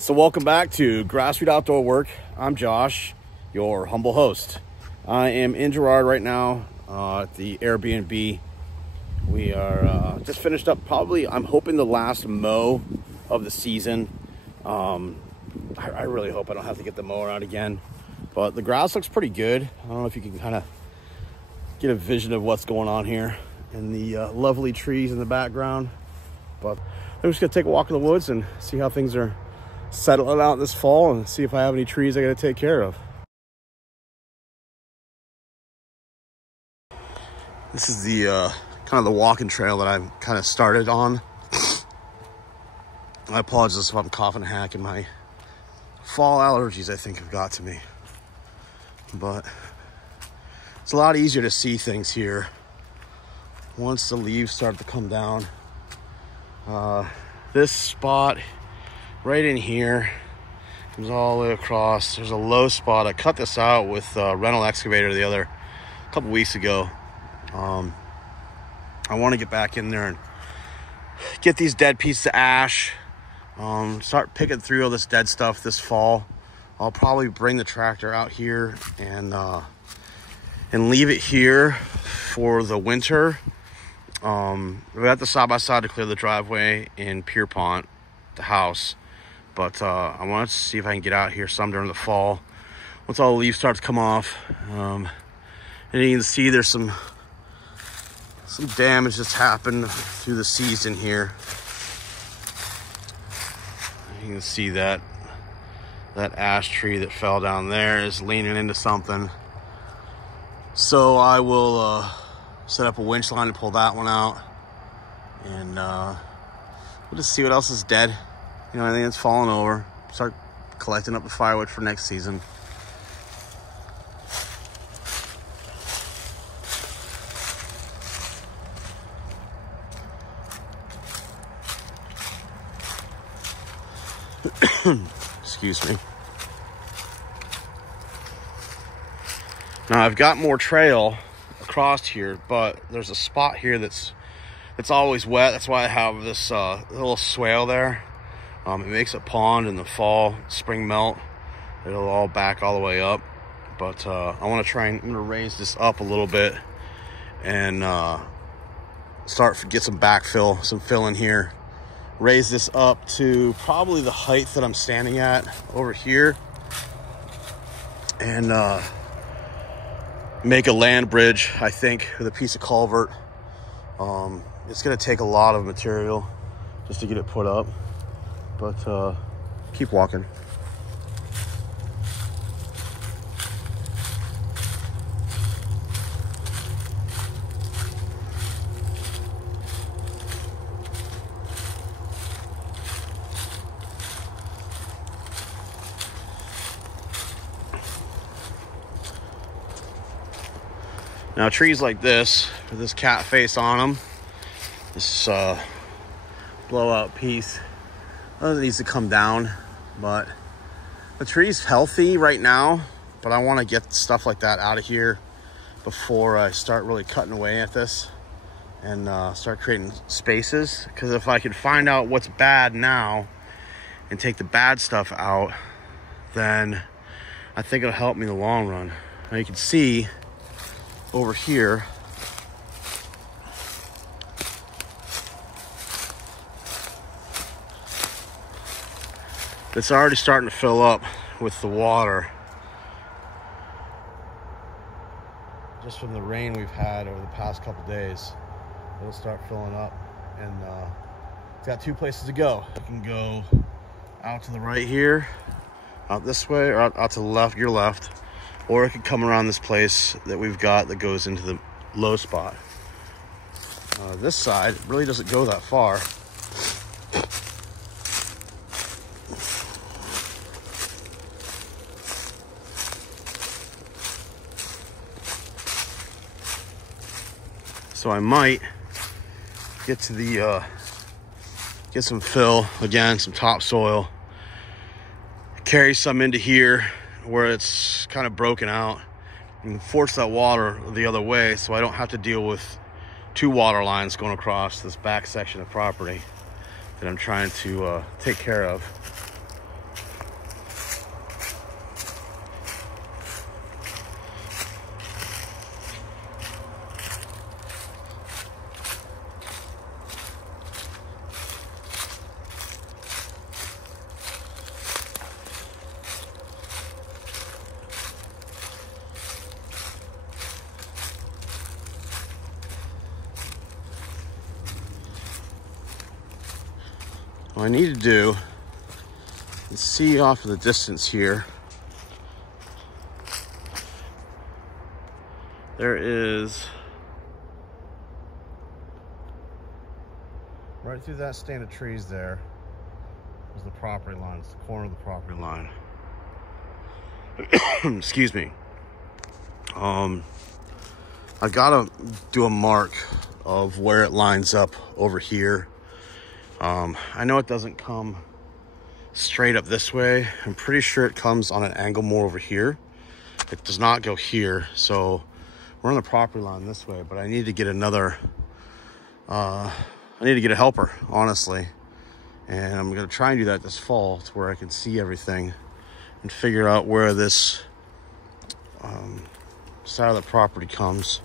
So welcome back to Grassroots Outdoor Work. I'm Josh, your humble host. I am in Girard right now at the Airbnb. We are just finished up probably, I'm hoping, the last mow of the season. I really hope I don't have to get the mower out again, but the grass looks pretty good. I don't know if you can kind of get a vision of what's going on here and the lovely trees in the background. But I'm just gonna take a walk in the woods and see how things are settling out this fall and see if I have any trees I gotta take care of. This is the kind of the walking trail that I've kind of started on. I apologize if I'm coughing and hacking. My fall allergies, I think, have got to me. But it's a lot easier to see things here once the leaves start to come down. This spot right in here comes all the way across. There's a low spot. I cut this out with a rental excavator a couple weeks ago. I want to get back in there and get these dead pieces of ash. Start picking through all this dead stuff this fall. I'll probably bring the tractor out here and leave it here for the winter. We're at the side-by-side to clear the driveway in Pierpont, the house. But I want to see if I can get out here some during the fall once all the leaves start to come off. And you can see there's some damage that's happened through the season here. You can see that ash tree that fell down there is leaning into something. So I will set up a winch line to pull that one out, and we'll just see what else is dead. You know, anything that's fallen over. Start collecting up the firewood for next season. Excuse me. Now I've got more trail across here, but there's a spot here that's always wet. That's why I have this little swale there. It makes a pond in the fall, spring melt. It'll all back all the way up. But I want to I'm going to raise this up a little bit and get some backfill, some fill in here. Raise this up to probably the height that I'm standing at over here. And make a land bridge, I think, with a piece of culvert. It's going to take a lot of material just to get it put up. But keep walking. Now trees like this, with this cat face on them, this blowout piece, that needs to come down. But the tree's healthy right now, but I want to get stuff like that out of here before I start really cutting away at this and start creating spaces. Because if I can find out what's bad now and take the bad stuff out, then I think it'll help me in the long run. Now you can see over here, it's already starting to fill up with the water just from the rain we've had over the past couple days. It'll start filling up, and it's got two places to go. You can go out to the right here, out this way, or out to the left, your left, or it could come around this place that we've got that goes into the low spot. This side really doesn't go that far. So I might get to the, get some fill, again, some topsoil, carry some into here where it's kind of broken out and force that water the other way so I don't have to deal with two water lines going across this back section of property that I'm trying to take care of. what I need to do is see off in the distance here. There is, right through that stand of trees there, is the property line. It's the corner of the property line. Excuse me. I gotta do a mark of where it lines up over here. I know it doesn't come straight up this way. I'm pretty sure it comes on an angle more over here. It does not go here, so we're on the property line this way, but I need to get another, I need to get a helper, honestly. And I'm gonna try and do that this fall to where I can see everything and figure out where this side of the property comes.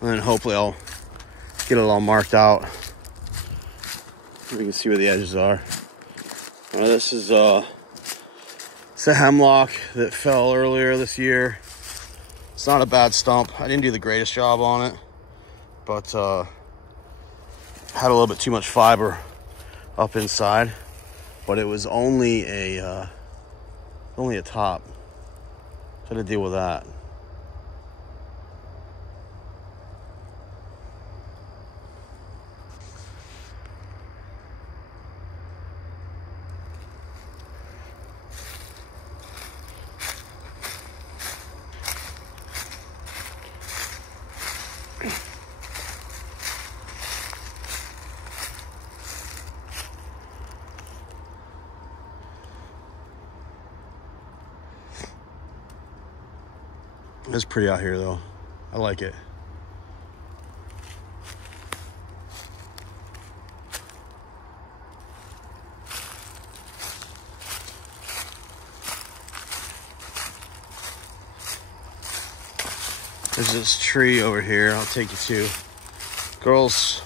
And then hopefully I'll get it all marked out. We can see where the edges are. This is it's a hemlock that fell earlier this year. It's not a bad stump. I didn't do the greatest job on it, but had a little bit too much fiber up inside. But it was only a top. So I had to deal with that. It's pretty out here though. I like it. There's this tree over here I'll take you to. Girls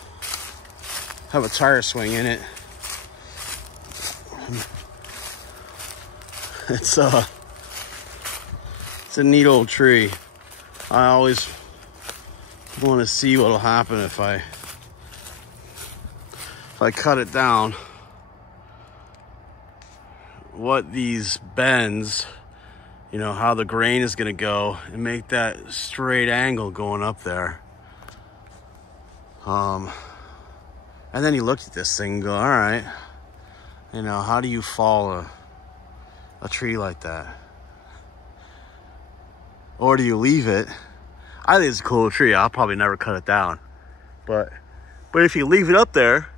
have a tire swing in it. It's a neat old tree. I always want to see what'll happen if I cut it down. What these bends, you know, how the grain is gonna go and make that straight angle going up there. And then you look at this thing and go, all right, you know, how do you fall a tree like that? Or do you leave it? I think it's a cool tree. I'll probably never cut it down. But if you leave it up there,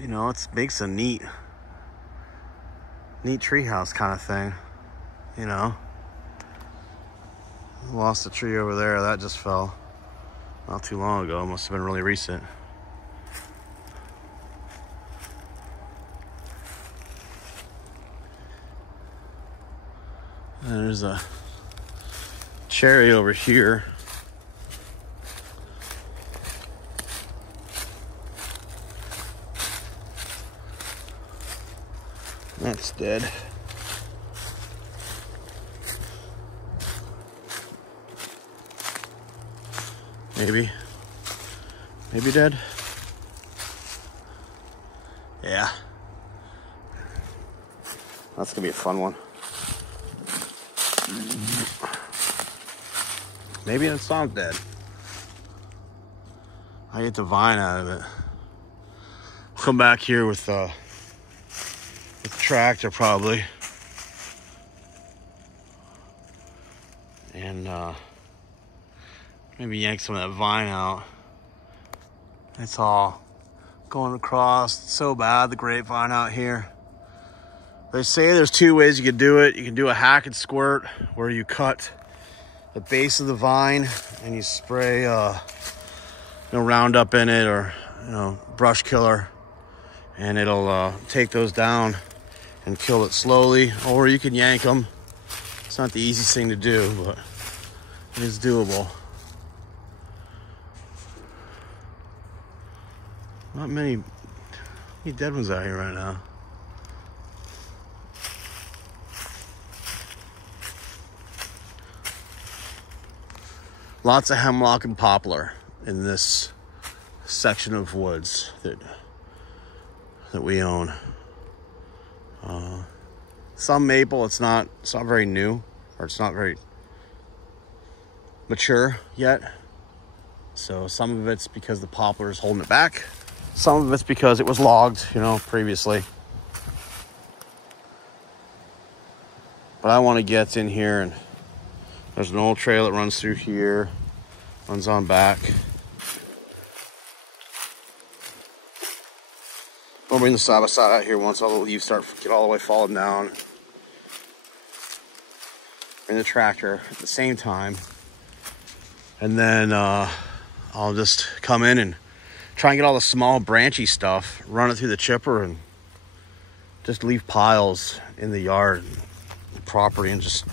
you know, it makes a neat treehouse kind of thing, you know. Lost a tree over there. That just fell not too long ago. It must have been really recent. And there's a cherry over here. That's dead. Maybe dead. Yeah. That's gonna be a fun one. Maybe it's not dead. I get the vine out of it. I'll come back here with the tractor probably. And maybe yank some of that vine out. It's all going across. It's so bad, the grapevine out here. They say there's two ways you can do it. You can do a hack and squirt, where you cut the base of the vine and you spray Roundup in it, or brush killer, and it'll take those down and kill it slowly. Or you can yank them. It's not the easiest thing to do, but it is doable. Not many dead ones out here right now. Lots of hemlock and poplar in this section of woods that we own. Some maple, it's not very new, or it's not very mature yet. So some of it's because the poplar is holding it back. Some of it's because it was logged, previously. But I want to get in here, and there's an old trail that runs through here, runs on back. I'll bring the side by side out here once all the leaves get all the way falling down. Bring the tractor at the same time. And then I'll just come in and try and get all the small branchy stuff, run it through the chipper, and just leave piles in the yard and property and just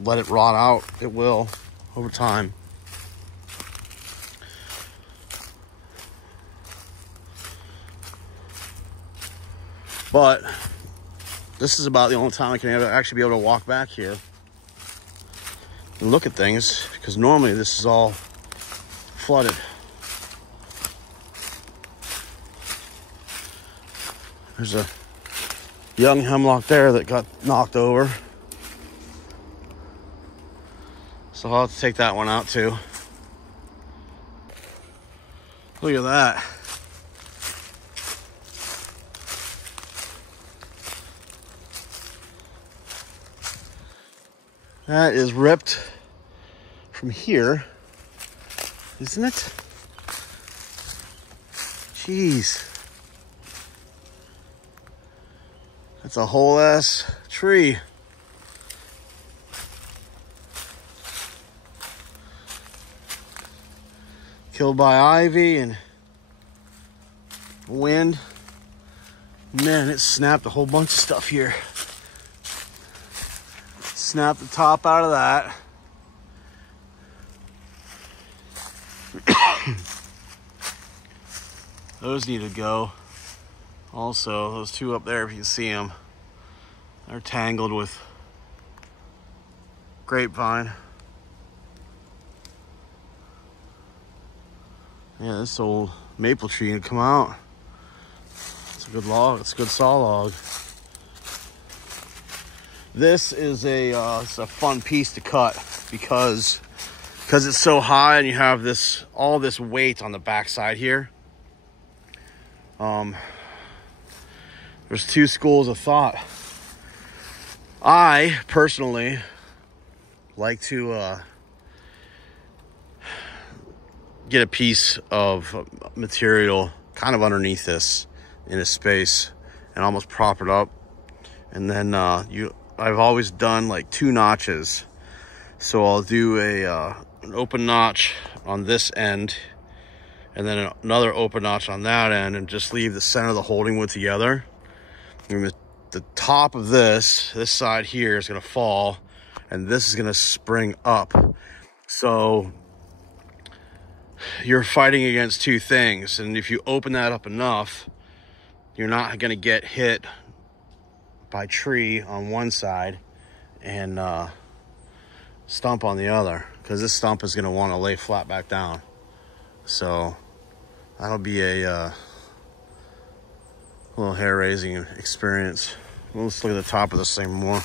let it rot out. It will over time. But this is about the only time I can actually be able to walk back here and look at things, because normally this is all flooded. There's a young hemlock there that got knocked over, so I'll have to take that one out too. Look at that. That is ripped from here, isn't it? Jeez. That's a whole ass tree. Killed by ivy and wind. Man, it snapped a whole bunch of stuff here. Snap the top out of that. Those need to go. Also, those two up there, if you can see them, they're tangled with grapevine. Yeah, this old maple tree can come out. It's a good log. It's a good saw log. This is it's a fun piece to cut because it's so high and you have all this weight on the backside here. There's two schools of thought. I personally like to get a piece of material kind of underneath this in a space and almost prop it up, and then I've always done like 2 notches. So I'll do an open notch on this end and then another open notch on that end, and just leave the center of the holding wood together. And the top of this side here is going to fall, and this is going to spring up. So you're fighting against 2 things. And if you open that up enough, you're not going to get hit by tree on one side and stump on the other, because this stump is going to want to lay flat back down. So that'll be a little hair-raising experience. Let's look at the top of this thing more.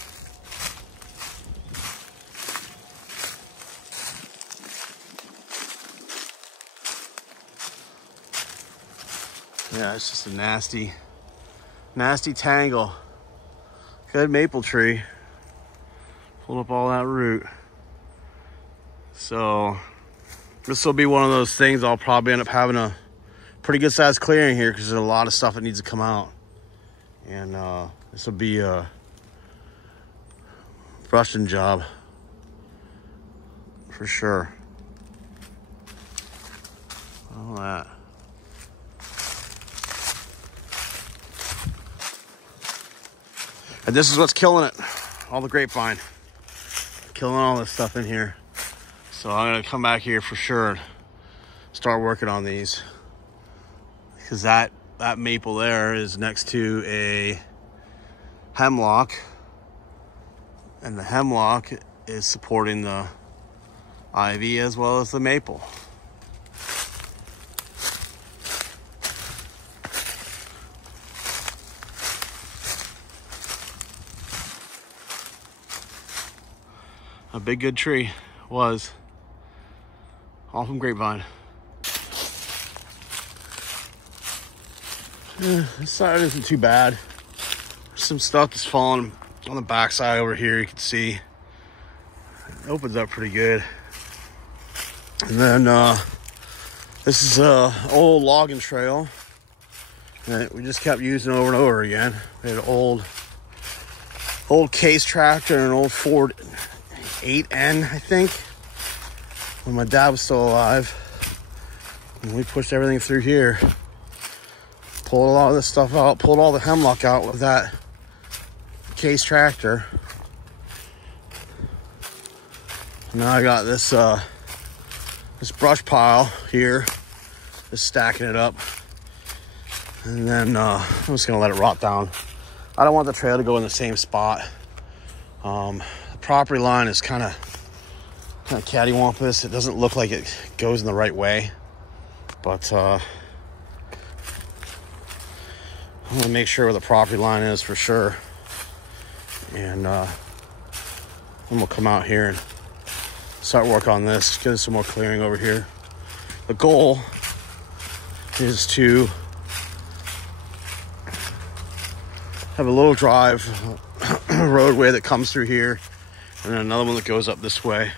Yeah, it's just a nasty tangle. Good maple tree. Pulled up all that root. So this will be one of those things I'll probably end up having a pretty good sized clearing here, because there's a lot of stuff that needs to come out. And this will be a brushing job for sure. All that. And this is what's killing it. All the grapevine. Killing all this stuff in here. So I'm gonna come back here for sure and start working on these. Because that maple there is next to a hemlock. And the hemlock is supporting the ivy as well as the maple. A big good tree was all from grapevine. This side isn't too bad. There's some stuff that's falling on the back side over here. You can see it opens up pretty good. And then this is a old logging trail that we just kept using over and over again. We had an old Case tractor and an old Ford 8N, I think, when my dad was still alive. And we pushed everything through here. Pulled a lot of this stuff out, pulled all the hemlock out with that Case tractor. And now I got this this brush pile here, just stacking it up. And then I'm just gonna let it rot down. I don't want the trail to go in the same spot. The property line is kind of cattywampus. It doesn't look like it goes in the right way, but I'm gonna make sure where the property line is for sure. And then we'll come out here and start work on this, get some more clearing over here. The goal is to have a little drive roadway that comes through here, and then another one that goes up this way.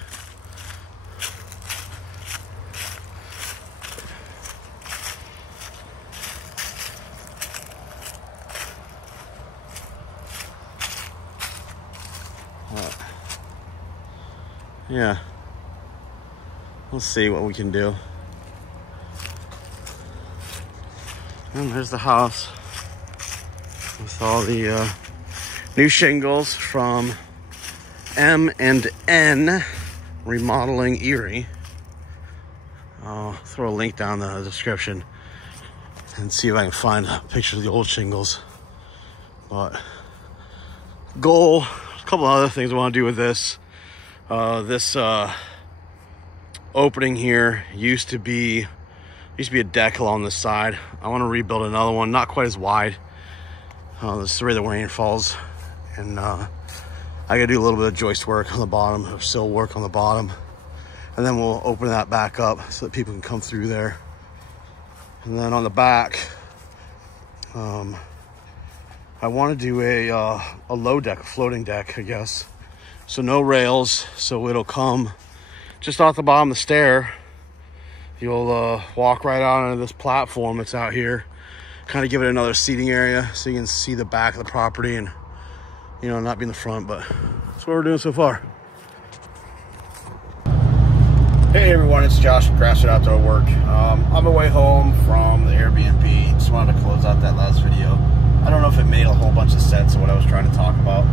Yeah, we'll see what we can do. And there's the house with all the new shingles from M&N Remodeling Erie. I'll throw a link down in the description and see if I can find a picture of the old shingles. But goal, a couple other things I want to do with this. This opening here used to be a deck along the side. I want to rebuild another one, not quite as wide. This is where the rain falls, and I gotta do a little bit of joist work on the bottom, or sill work on the bottom, and then we'll open that back up so that people can come through there. And then on the back, I want to do a low deck, a floating deck, I guess. So no rails, so it'll come just off the bottom of the stair. You'll walk right out onto this platform that's out here, kind of give it another seating area so you can see the back of the property and, you know, not be in the front, but that's what we're doing so far. Hey everyone, it's Josh from Grassroot Outdoor Work. On my way home from the Airbnb, just wanted to close out that last video. I don't know if it made a whole bunch of sense of what I was trying to talk about,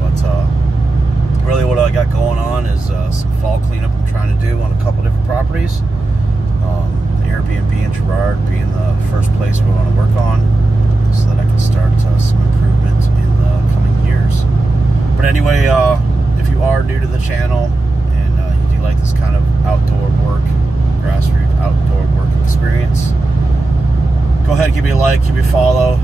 but really what I got going on is some fall cleanup I'm trying to do on a couple different properties. The Airbnb in Girard being the first place we want to work on, so that I can start some improvement in the coming years. But anyway, if you are new to the channel and you do like this kind of outdoor work, grassroots outdoor work experience, go ahead and give me a like, give me a follow.